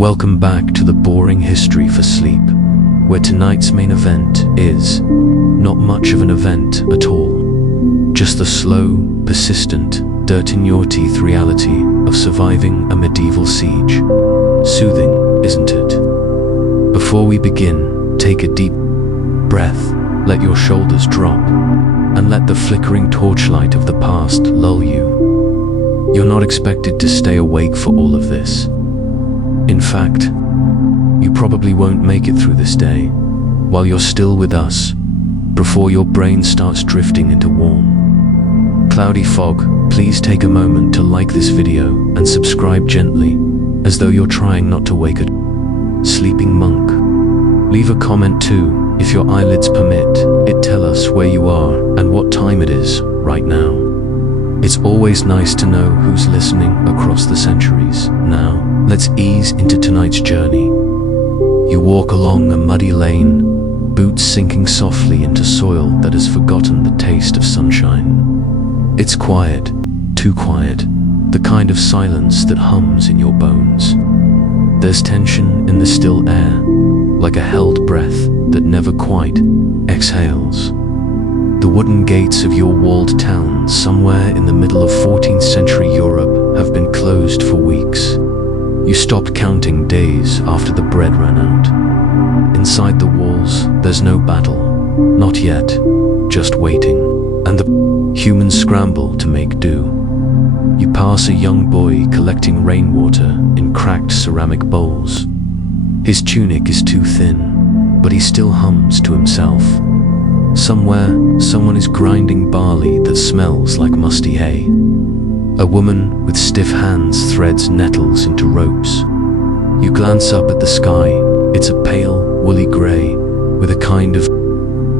Welcome back to the boring history for sleep, where tonight's main event is not much of an event at all. Just the slow, persistent, dirt-in-your-teeth reality of surviving a medieval siege. Soothing, isn't it? Before we begin, take a deep breath, let your shoulders drop, and let the flickering torchlight of the past lull you. You're not expected to stay awake for all of this. In fact, you probably won't make it through this day while you're still with us, before your brain starts drifting into warm, cloudy fog. Please take a moment to like this video and subscribe gently, as though you're trying not to wake a sleeping monk. Leave a comment too, if your eyelids permit it. Tell us where you are and what time it is right now. It's always nice to know who's listening across the centuries. Now, let's ease into tonight's journey. You walk along a muddy lane, boots sinking softly into soil that has forgotten the taste of sunshine. It's quiet, too quiet, the kind of silence that hums in your bones. There's tension in the still air, like a held breath that never quite exhales. The wooden gates of your walled town, somewhere in the middle of 14th century Europe, have been closed for weeks. You stopped counting days after the bread ran out. Inside the walls, there's no battle, not yet, just waiting, and the humans scramble to make do. You pass a young boy collecting rainwater in cracked ceramic bowls. His tunic is too thin, but he still hums to himself. Somewhere, someone is grinding barley that smells like musty hay. A woman with stiff hands threads nettles into ropes. You glance up at the sky. It's a pale, woolly grey, with a kind of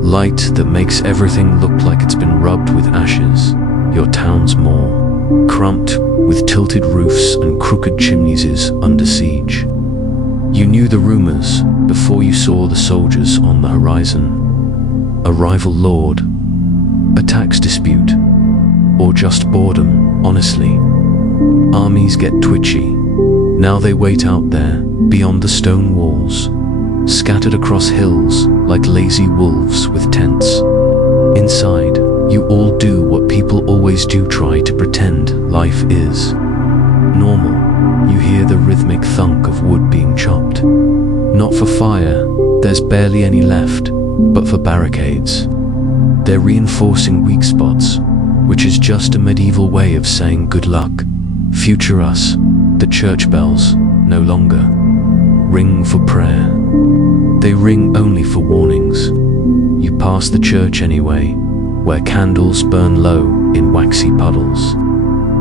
light that makes everything look like it's been rubbed with ashes. Your town's mall, crumped, with tilted roofs and crooked chimneys, is under siege. You knew the rumors before you saw the soldiers on the horizon. A rival lord, a tax dispute, or just boredom, honestly. Armies get twitchy. Now they wait out there, beyond the stone walls, scattered across hills like lazy wolves with tents. Inside, you all do what people always do: try to pretend life is normal. You hear the rhythmic thunk of wood being chopped. Not for fire, there's barely any left, but for barricades. They're reinforcing weak spots, which is just a medieval way of saying good luck. Future us. The church bells no longer ring for prayer. They ring only for warnings. You pass the church anyway, where candles burn low in waxy puddles.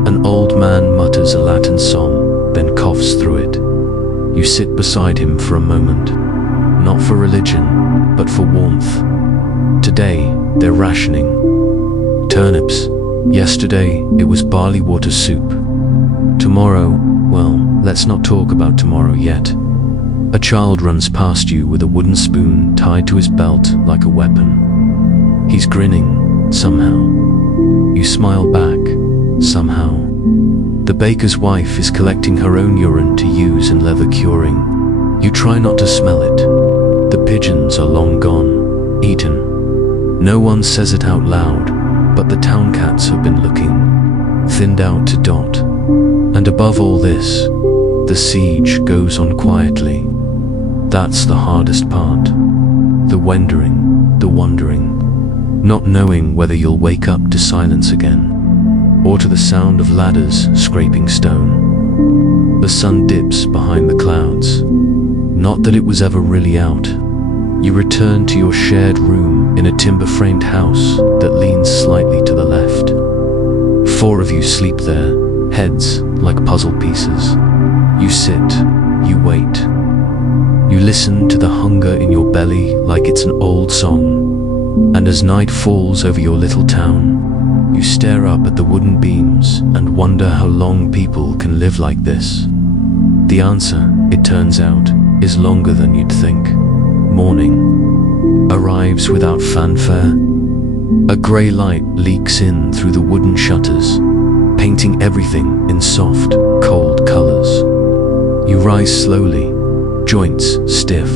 An old man mutters a Latin psalm, then coughs through it. You sit beside him for a moment, not for religion, but for warmth. Today, they're rationing turnips. Yesterday, it was barley water soup. Tomorrow, well, let's not talk about tomorrow yet. A child runs past you with a wooden spoon tied to his belt like a weapon. He's grinning, somehow. You smile back, somehow. The baker's wife is collecting her own urine to use in leather curing. You try not to smell it. The pigeons are long gone, eaten. No one says it out loud, but the town cats have been looking, thinned out to dot. And above all this, the siege goes on quietly. That's the hardest part. The wondering, not knowing whether you'll wake up to silence again, or to the sound of ladders scraping stone. The sun dips behind the clouds. Not that it was ever really out. You return to your shared room in a timber-framed house that leans slightly to the left. 4 of you sleep there, heads like puzzle pieces. You sit, you wait. You listen to the hunger in your belly like it's an old song. And as night falls over your little town, you stare up at the wooden beams and wonder how long people can live like this. The answer, it turns out, is longer than you'd think. Morning arrives without fanfare. A grey light leaks in through the wooden shutters, painting everything in soft, cold colors. You rise slowly, joints stiff,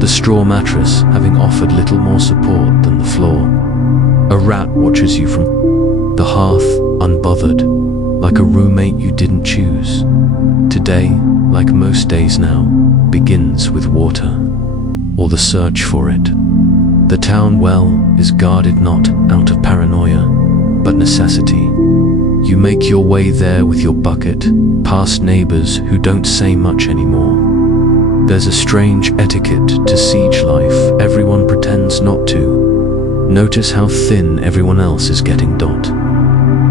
the straw mattress having offered little more support than the floor. A rat watches you from the hearth, unbothered, like a roommate you didn't choose. Today, like most days now, begins with water, or the search for it. The town well is guarded not out of paranoia, but necessity. You make your way there with your bucket, past neighbors who don't say much anymore. There's a strange etiquette to siege life, everyone pretends not to. Notice how thin everyone else is getting.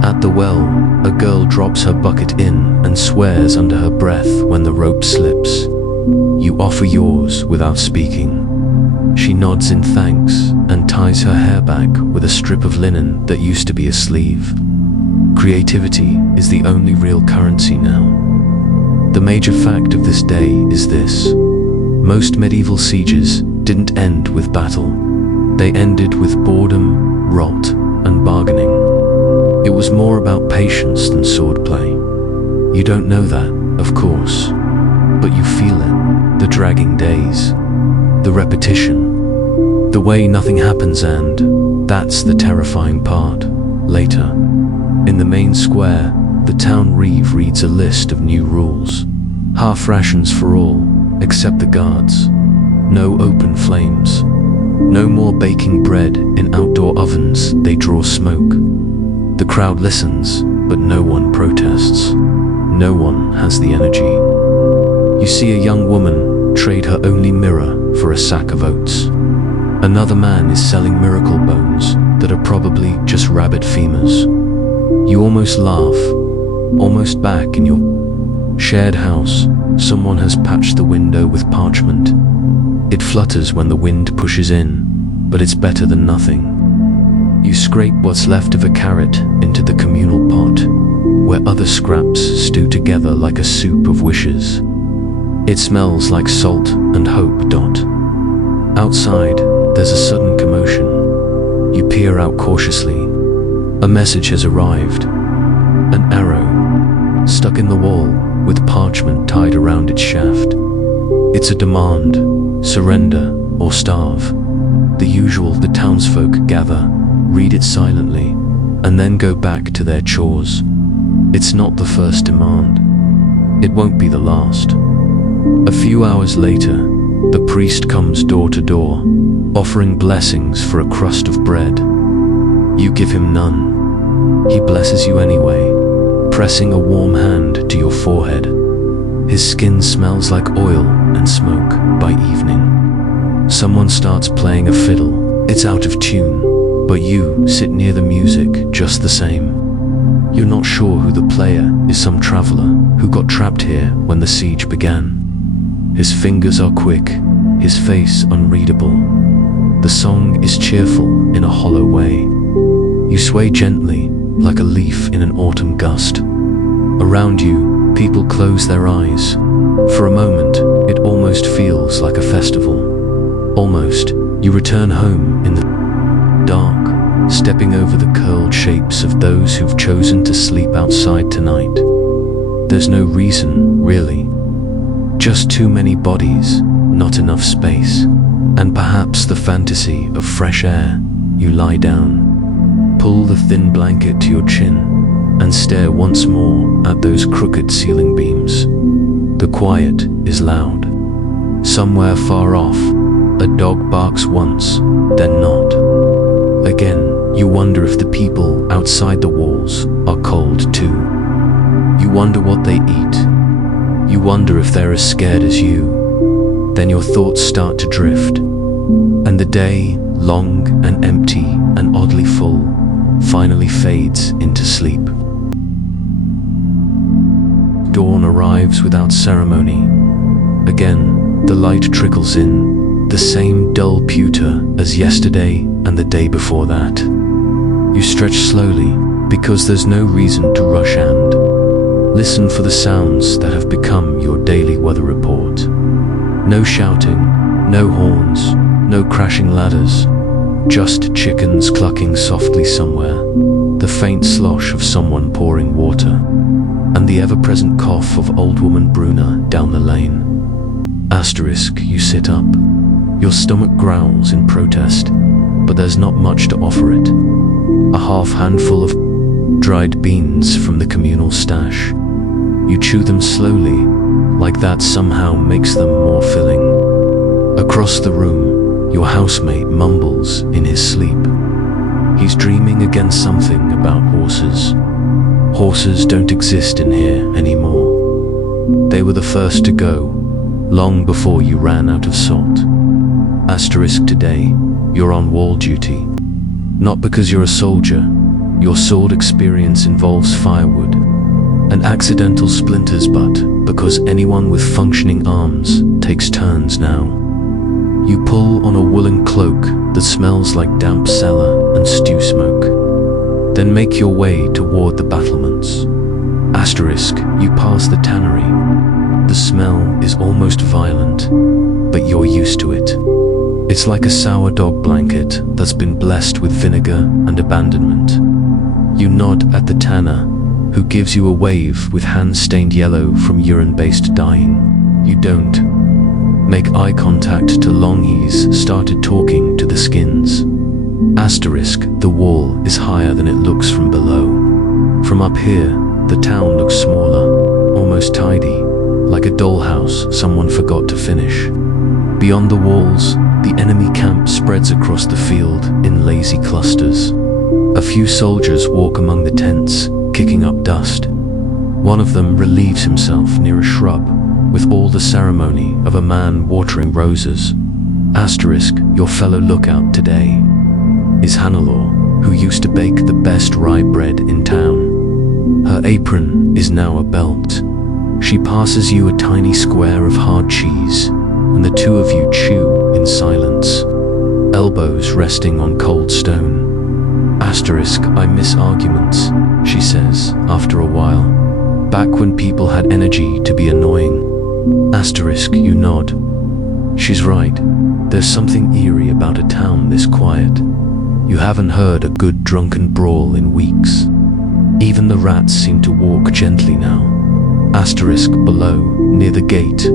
At the well, a girl drops her bucket in and swears under her breath when the rope slips. You offer yours without speaking. She nods in thanks and ties her hair back with a strip of linen that used to be a sleeve. Creativity is the only real currency now. The major fact of this day is this: most medieval sieges didn't end with battle. They ended with boredom, rot, and bargaining. It was more about patience than swordplay. You don't know that, of course, but you feel it. The dragging days, the repetition, the way nothing happens, and that's the terrifying part. Later, in the main square, the town reeve reads a list of new rules. Half rations for all, except the guards. No open flames. No more baking bread in outdoor ovens, they draw smoke. The crowd listens, but no one protests. No one has the energy. You see a young woman trade her only mirror for a sack of oats. Another man is selling miracle bones that are probably just rabbit femurs. You almost laugh, almost back in your shared house. Someone has patched the window with parchment. It flutters when the wind pushes in, but it's better than nothing. You scrape what's left of a carrot into the communal pot, where other scraps stew together like a soup of wishes. It smells like salt and hope. Outside, there's a sudden commotion. You peer out cautiously. A message has arrived. An arrow, stuck in the wall, with parchment tied around its shaft. It's a demand: surrender or starve. The usual. The townsfolk gather, read it silently, and then go back to their chores. It's not the first demand. It won't be the last. A few hours later, the priest comes door to door, offering blessings for a crust of bread. You give him none. He blesses you anyway, pressing a warm hand to your forehead. His skin smells like oil and smoke by evening. Someone starts playing a fiddle. It's out of tune, but you sit near the music just the same. You're not sure who the player is. Some traveler who got trapped here when the siege began. His fingers are quick, his face unreadable. The song is cheerful in a hollow way. You sway gently, like a leaf in an autumn gust. Around you, people close their eyes. For a moment, it almost feels like a festival. Almost, you return home in the dark, stepping over the curled shapes of those who've chosen to sleep outside tonight. There's no reason, really. Just too many bodies, not enough space, and perhaps the fantasy of fresh air. You lie down, pull the thin blanket to your chin, and stare once more at those crooked ceiling beams. The quiet is loud. Somewhere far off, a dog barks once, then not. Again, you wonder if the people outside the walls are cold too. You wonder what they eat. You wonder if they're as scared as you. Then your thoughts start to drift, and the day, long and empty and oddly full, finally fades into sleep. Dawn arrives without ceremony. Again, the light trickles in, the same dull pewter as yesterday and the day before that. You stretch slowly, because there's no reason to rush, and listen for the sounds that have become your daily weather report. No shouting, no horns, no crashing ladders, just chickens clucking softly somewhere, the faint slosh of someone pouring water. and the ever-present cough of old woman Bruna down the lane. Asterisk, you sit up. Your stomach growls in protest, but there's not much to offer it. A half handful of dried beans from the communal stash. You chew them slowly, like that somehow makes them more filling. Across the room, your housemate mumbles in his sleep. He's dreaming against something about horses. Horses don't exist in here anymore. They were the first to go, long before you ran out of salt. Asterisk, today, you're on wall duty. Not because you're a soldier. Your sword experience involves firewood and accidental splinters, but because anyone with functioning arms takes turns now. You pull on a woolen cloak that smells like damp cellar and stew smoke. Then make your way toward the battlements. Asterisk, you pass the tannery. The smell is almost violent, but you're used to it. It's like a sour dog blanket that's been blessed with vinegar and abandonment. You nod at the tanner, who gives you a wave with hands stained yellow from urine-based dyeing. You don't make eye contact till Longy's started talking to the skins. Asterisk, the wall is higher than it looks from below. From up here, the town looks smaller, almost tidy, like a dollhouse someone forgot to finish. Beyond the walls, the enemy camp spreads across the field in lazy clusters. A few soldiers walk among the tents, kicking up dust. One of them relieves himself near a shrub, with all the ceremony of a man watering roses. Asterisk, your fellow lookout today is Hannelore, who used to bake the best rye bread in town. Her apron is now a belt. She passes you a tiny square of hard cheese, and the two of you chew in silence, elbows resting on cold stone. Asterisk, I miss arguments, she says, after a while. Back when people had energy to be annoying. Asterisk, you nod. She's right. There's something eerie about a town this quiet. You haven't heard a good drunken brawl in weeks. Even the rats seem to walk gently now. Asterisk, below, near the gate,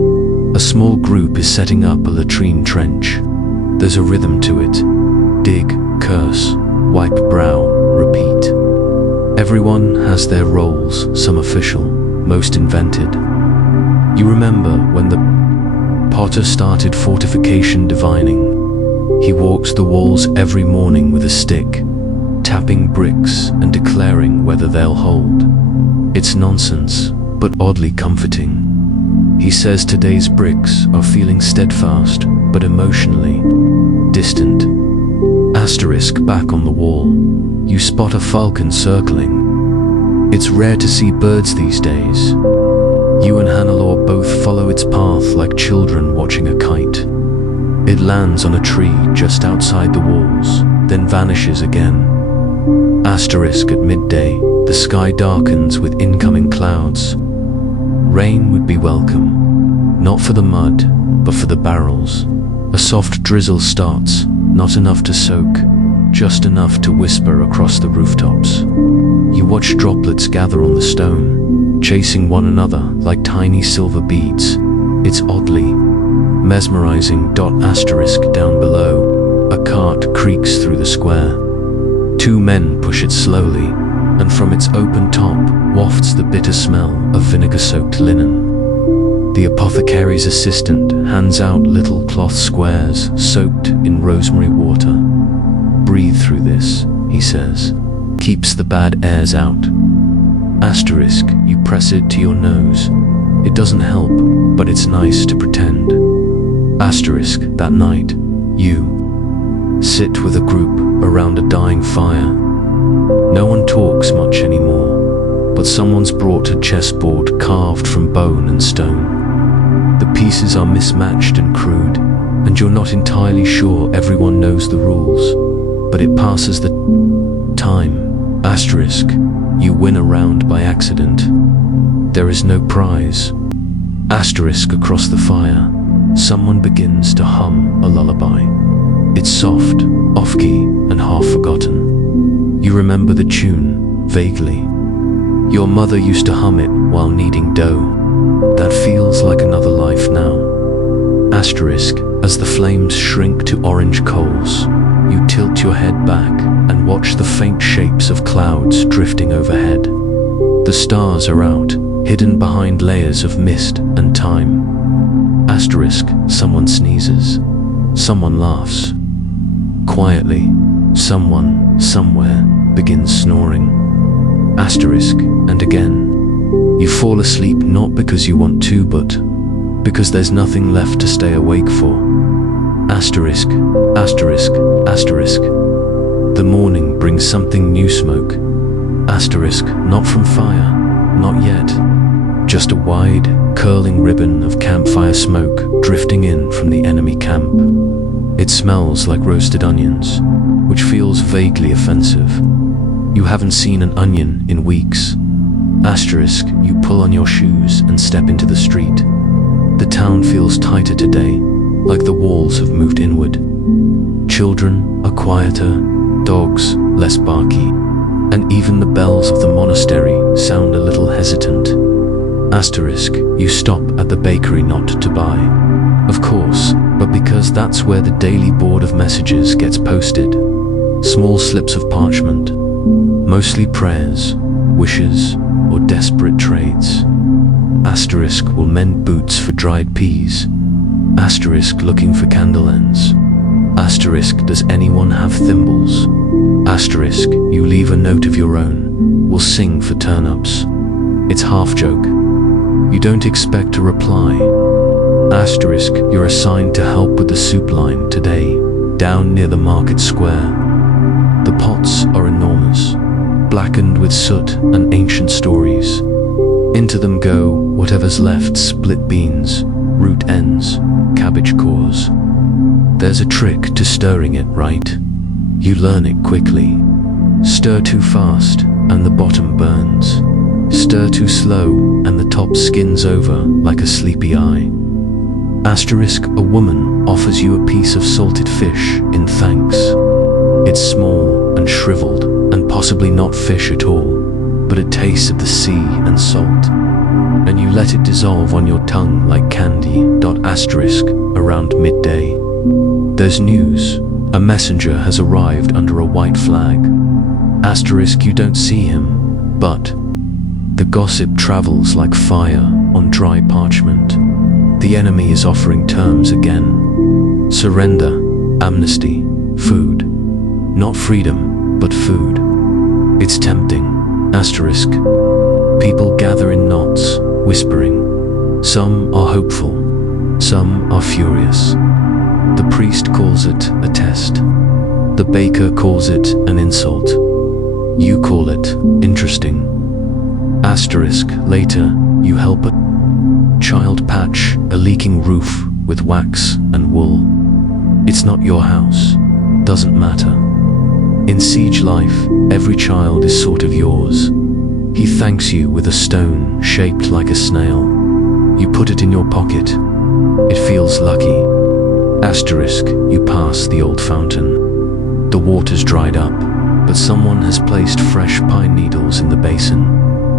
a small group is setting up a latrine trench. There's a rhythm to it. Dig, curse, wipe brow, repeat. Everyone has their roles, some official, most invented. You remember when the potter started fortification divining. He walks the walls every morning with a stick, tapping bricks and declaring whether they'll hold. It's nonsense, but oddly comforting. He says today's bricks are feeling steadfast, but emotionally distant. Asterisk, back on the wall, you spot a falcon circling. It's rare to see birds these days. You and Hannelore both follow its path like children watching a kite. It lands on a tree just outside the walls, then vanishes again. Asterisk, at midday, the sky darkens with incoming clouds. Rain would be welcome, not for the mud, but for the barrels. A soft drizzle starts, not enough to soak, just enough to whisper across the rooftops. You watch droplets gather on the stone, chasing one another like tiny silver beads. It's oddly mesmerizing. Asterisk, down below, a cart creaks through the square. Two men push it slowly, and from its open top wafts the bitter smell of vinegar-soaked linen. The apothecary's assistant hands out little cloth squares soaked in rosemary water. Breathe through this, he says. Keeps the bad airs out. Asterisk, you press it to your nose. It doesn't help, but it's nice to pretend. Asterisk, that night, you sit with a group around a dying fire. No one talks much anymore, but someone's brought a chessboard carved from bone and stone. The pieces are mismatched and crude, and you're not entirely sure everyone knows the rules, but it passes the time. Asterisk, you win a round by accident. There is no prize. Asterisk, across the fire, someone begins to hum a lullaby. It's soft, off-key, and half forgotten. You remember the tune, vaguely. Your mother used to hum it while kneading dough. That feels like another life now. Asterisk, as the flames shrink to orange coals, you tilt your head back and watch the faint shapes of clouds drifting overhead. The stars are out, hidden behind layers of mist and time. Asterisk, someone sneezes. Someone laughs. Quietly, someone, somewhere, begins snoring. Asterisk, and again. You fall asleep not because you want to, but because there's nothing left to stay awake for. Asterisk, asterisk, asterisk. The morning brings something new, smoke. Asterisk, not from fire, not yet. Just a wide, curling ribbon of campfire smoke drifting in from the enemy camp. It smells like roasted onions, which feels vaguely offensive. You haven't seen an onion in weeks. Asterisk, you pull on your shoes and step into the street. The town feels tighter today, like the walls have moved inward. Children are quieter, dogs less barky, and even the bells of the monastery sound a little hesitant. Asterisk, you stop at the bakery not to buy. Of course, but because that's where the daily board of messages gets posted. Small slips of parchment, mostly prayers, wishes, or desperate trades. Asterisk will mend boots for dried peas. Asterisk looking for candle ends. Asterisk, does anyone have thimbles? Asterisk, you leave a note of your own. We'll sing for turnips. It's half joke. You don't expect a reply. Asterisk, you're assigned to help with the soup line today, down near the market square. The pots are enormous, blackened with soot and ancient stories. Into them go whatever's left: split beans, root ends, cabbage cores. There's a trick to stirring it, right? You learn it quickly. Stir too fast and the bottom burns. Stir too slow and the top skins over like a sleepy eye. Asterisk, a woman offers you a piece of salted fish in thanks. It's small and shriveled and possibly not fish at all, but it tastes of the sea and salt. And you let it dissolve on your tongue like candy. Asterisk, around midday. There's news. A messenger has arrived under a white flag. Asterisk, you don't see him, but the gossip travels like fire on dry parchment. The enemy is offering terms again. Surrender, amnesty, food. Not freedom, but food. It's tempting. Asterisk. People gather in knots, whispering. Some are hopeful, some are furious. The priest calls it a test. The baker calls it an insult. You call it interesting. Asterisk, later, you help a child patch a leaking roof with wax and wool. It's not your house, doesn't matter. In siege life, every child is sort of yours. He thanks you with a stone shaped like a snail. You put it in your pocket. It feels lucky. Asterisk, you pass the old fountain. The water's dried up, but someone has placed fresh pine needles in the basin.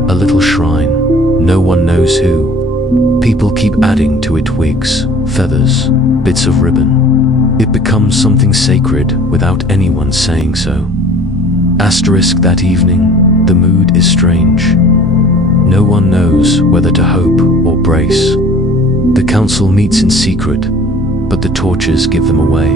A little shrine, no one knows who. People keep adding to it twigs, feathers, bits of ribbon. It becomes something sacred without anyone saying so. Asterisk, that evening, the mood is strange. No one knows whether to hope or brace. The council meets in secret, but the torches give them away.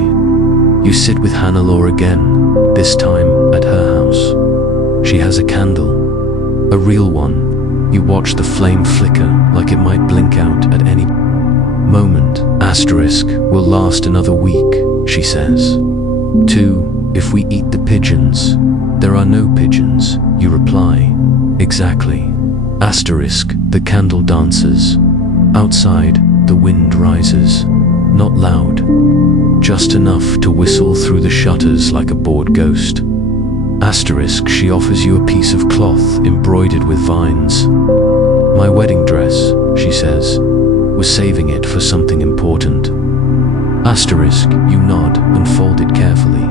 You sit with Hannah again, this time at her house. She has a candle, a real one. You watch the flame flicker like it might blink out at any moment. Asterisk, will last another week, she says. 2, if we eat the pigeons. There are no pigeons, you reply. Exactly. Asterisk, the candle dances. Outside, the wind rises. Not loud, just enough to whistle through the shutters like a bored ghost. Asterisk, she offers you a piece of cloth embroidered with vines. My wedding dress, she says, was saving it for something important. Asterisk, you nod and fold it carefully.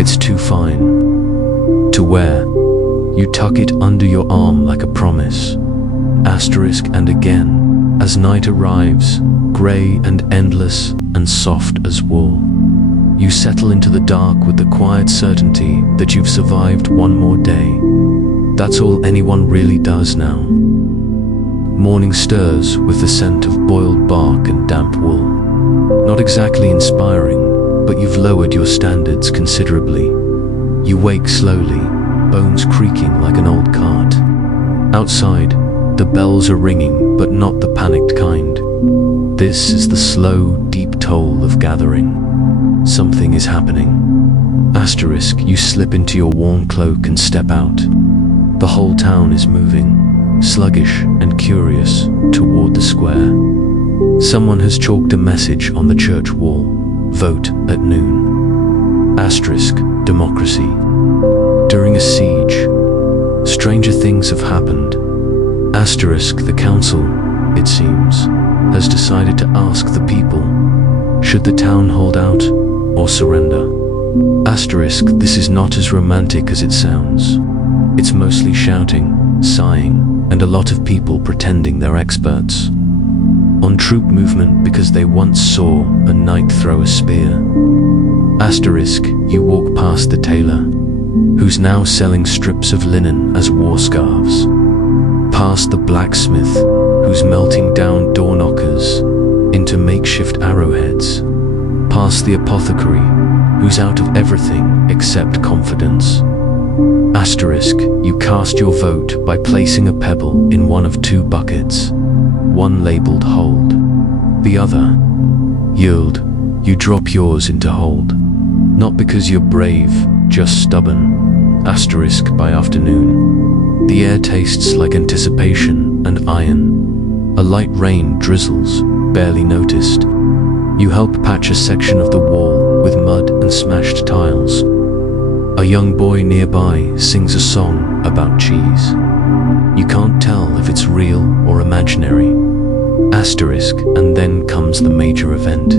It's too fine to wear. You tuck it under your arm like a promise. Asterisk, and again, as night arrives, grey and endless and soft as wool, you settle into the dark with the quiet certainty that you've survived one more day. That's all anyone really does now. Morning stirs with the scent of boiled bark and damp wool. Not exactly inspiring, but you've lowered your standards considerably. You wake slowly, bones creaking like an old cart. Outside, the bells are ringing, but not the panicked kind. This is the slow, deep toll of gathering. Something is happening. Asterisk, you slip into your warm cloak and step out. The whole town is moving, sluggish and curious, toward the square. Someone has chalked a message on the church wall: vote at noon. Asterisk, democracy. During a siege, stranger things have happened. Asterisk, the council, it seems, has decided to ask the people, should the town hold out or surrender? Asterisk, this is not as romantic as it sounds. It's mostly shouting, sighing, and a lot of people pretending they're experts on troop movement because they once saw a knight throw a spear. Asterisk, you walk past the tailor, who's now selling strips of linen as war scarves. Past the blacksmith, who's melting down door knockers into makeshift arrowheads. Past the apothecary, who's out of everything except confidence. Asterisk, you cast your vote by placing a pebble in one of two buckets, one labeled hold, the other yield. You drop yours into hold, not because you're brave, just stubborn. Asterisk, by afternoon, the air tastes like anticipation and iron. A light rain drizzles, barely noticed. You help patch a section of the wall with mud and smashed tiles. A young boy nearby sings a song about cheese. You can't tell if it's real or imaginary. Asterisk, and then comes the major event.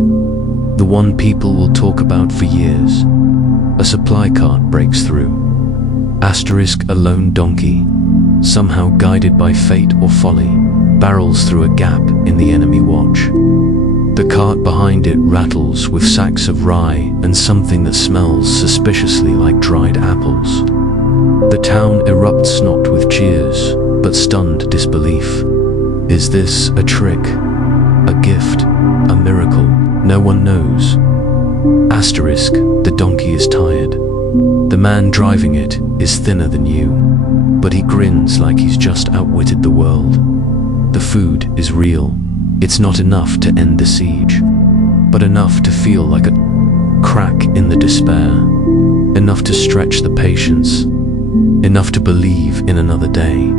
The one people will talk about for years. A supply cart breaks through. Asterisk, a lone donkey, somehow guided by fate or folly, barrels through a gap in the enemy watch. The cart behind it rattles with sacks of rye and something that smells suspiciously like dried apples. The town erupts not with cheers, but stunned disbelief. Is this a trick? A gift? A miracle? No one knows. Asterisk, the donkey is tired. The man driving it is thinner than you, but he grins like he's just outwitted the world. The food is real. It's not enough to end the siege, but enough to feel like a crack in the despair, enough to stretch the patience, enough to believe in another day.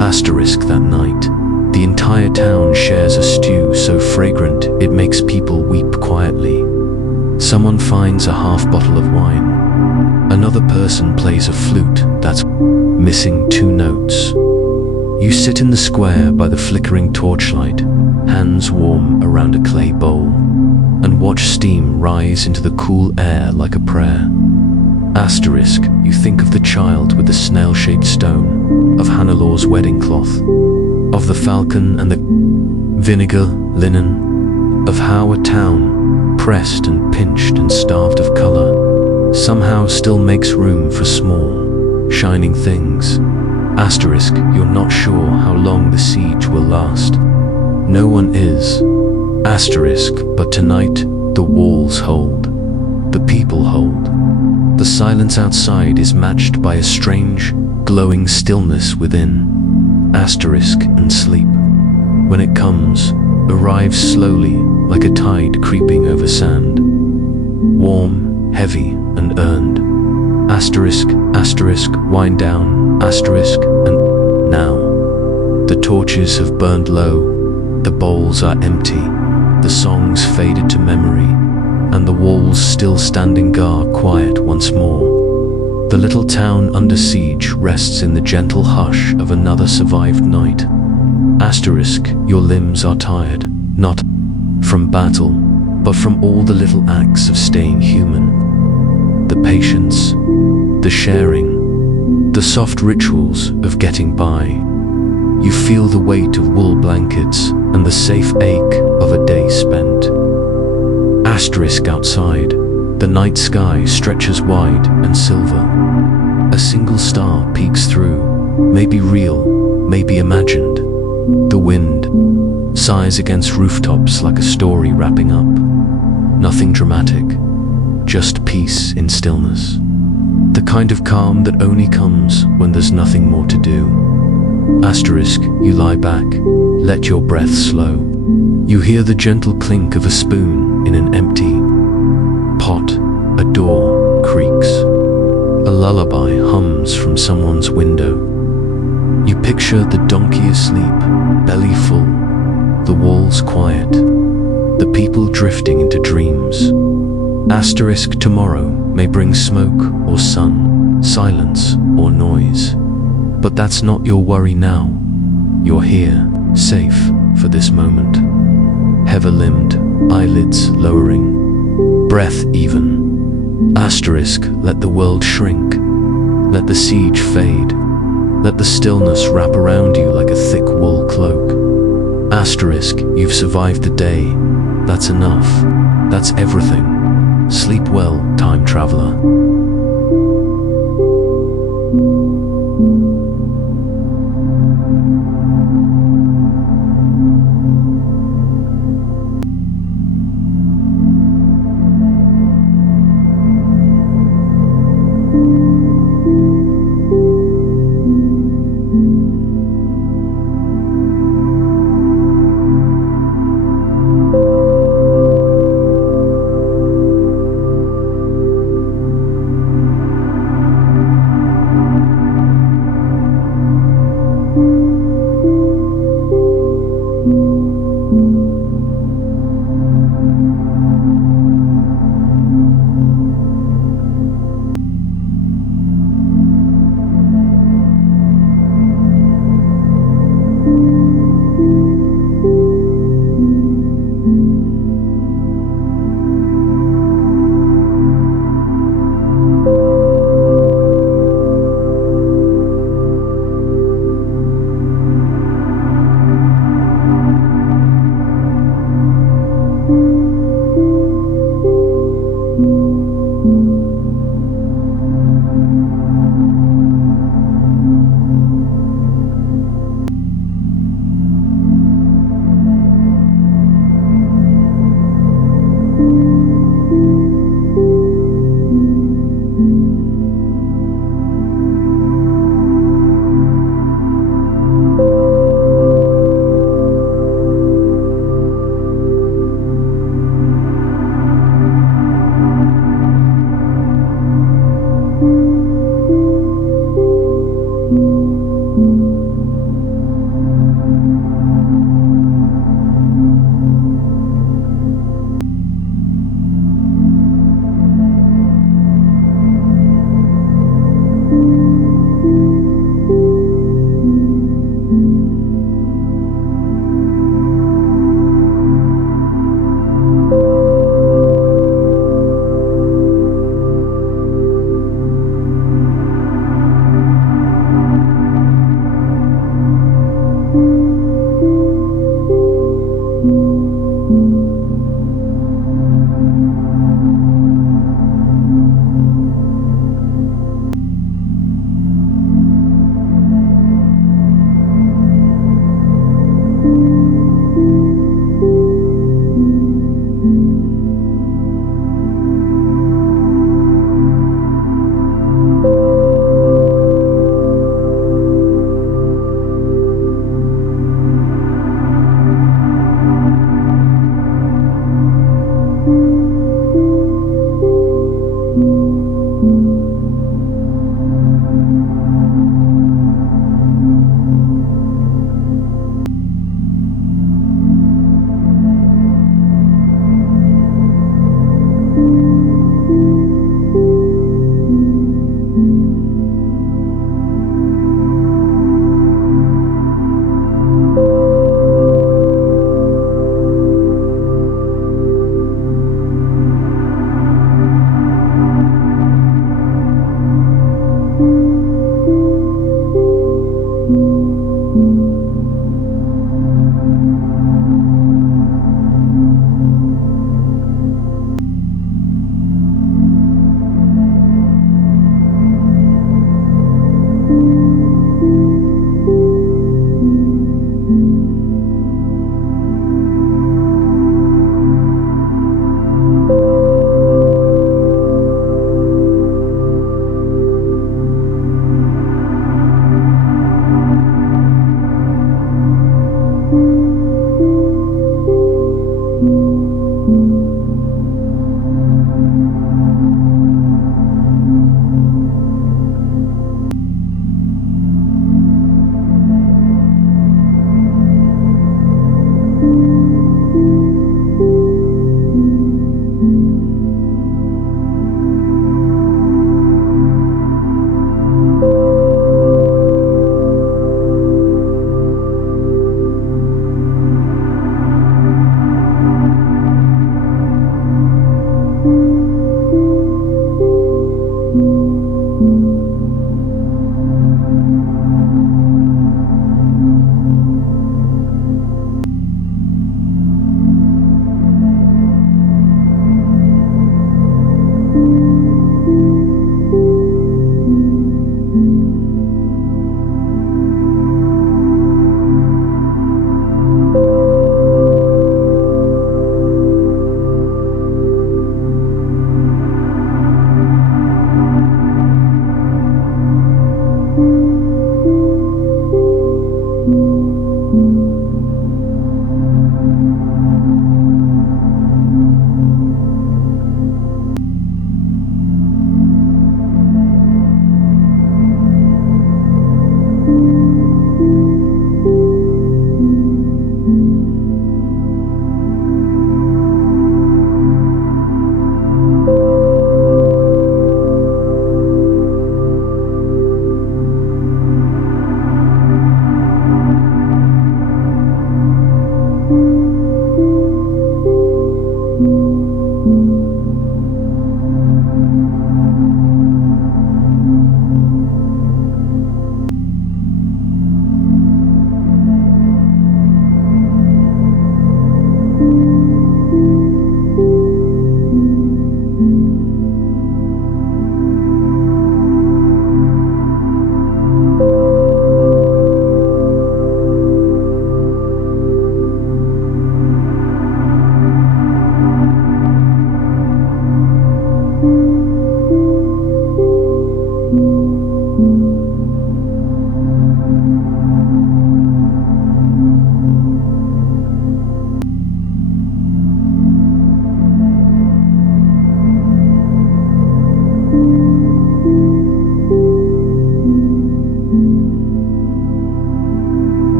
Asterisk, that night, the entire town shares a stew so fragrant it makes people weep quietly. Someone finds a half bottle of wine. Another person plays a flute that's missing two notes. You sit in the square by the flickering torchlight, hands warm around a clay bowl, and watch steam rise into the cool air like a prayer. Asterisk, you think of the child with the snail-shaped stone, of Hannelor's wedding cloth, of the falcon and the vinegar linen, of how a town, pressed and pinched and starved of color, somehow still makes room for small, shining things. Asterisk, you're not sure how long the siege will last. No one is. Asterisk, but tonight the walls hold. The people hold. The silence outside is matched by a strange, glowing stillness within. Asterisk, and sleep, when it comes, arrives slowly like a tide creeping over sand. Warm, heavy, and earned. Asterisk, asterisk, wind down, asterisk, and now. The torches have burned low, the bowls are empty, the songs faded to memory, and the walls still standing guard quiet once more. The little town under siege rests in the gentle hush of another survived night. Asterisk, your limbs are tired, not from battle, but from all the little acts of staying human. The patience, the sharing, The soft rituals of getting by. You feel the weight of wool blankets and the safe ache of a day spent. Asterisk outside, the night sky stretches wide and silver. A single star peeks through, maybe real, maybe imagined. The wind sighs against rooftops like a story wrapping up. Nothing dramatic, just peace in stillness. The kind of calm that only comes when there's nothing more to do. Asterisk, you lie back, let your breath slow. You hear the gentle clink of a spoon in an empty pot. A door creaks. A lullaby hums from someone's window. You picture the donkey asleep, belly full, the walls quiet, the people drifting into dreams. Asterisk, tomorrow may bring smoke or sun, silence or noise. But that's not your worry now. You're here, safe for this moment. Heavy-limbed, eyelids lowering, breath even. Asterisk, let the world shrink. Let the siege fade. Let the stillness wrap around you like a thick wool cloak. Asterisk, you've survived the day. That's enough. That's everything. Sleep well, time traveler.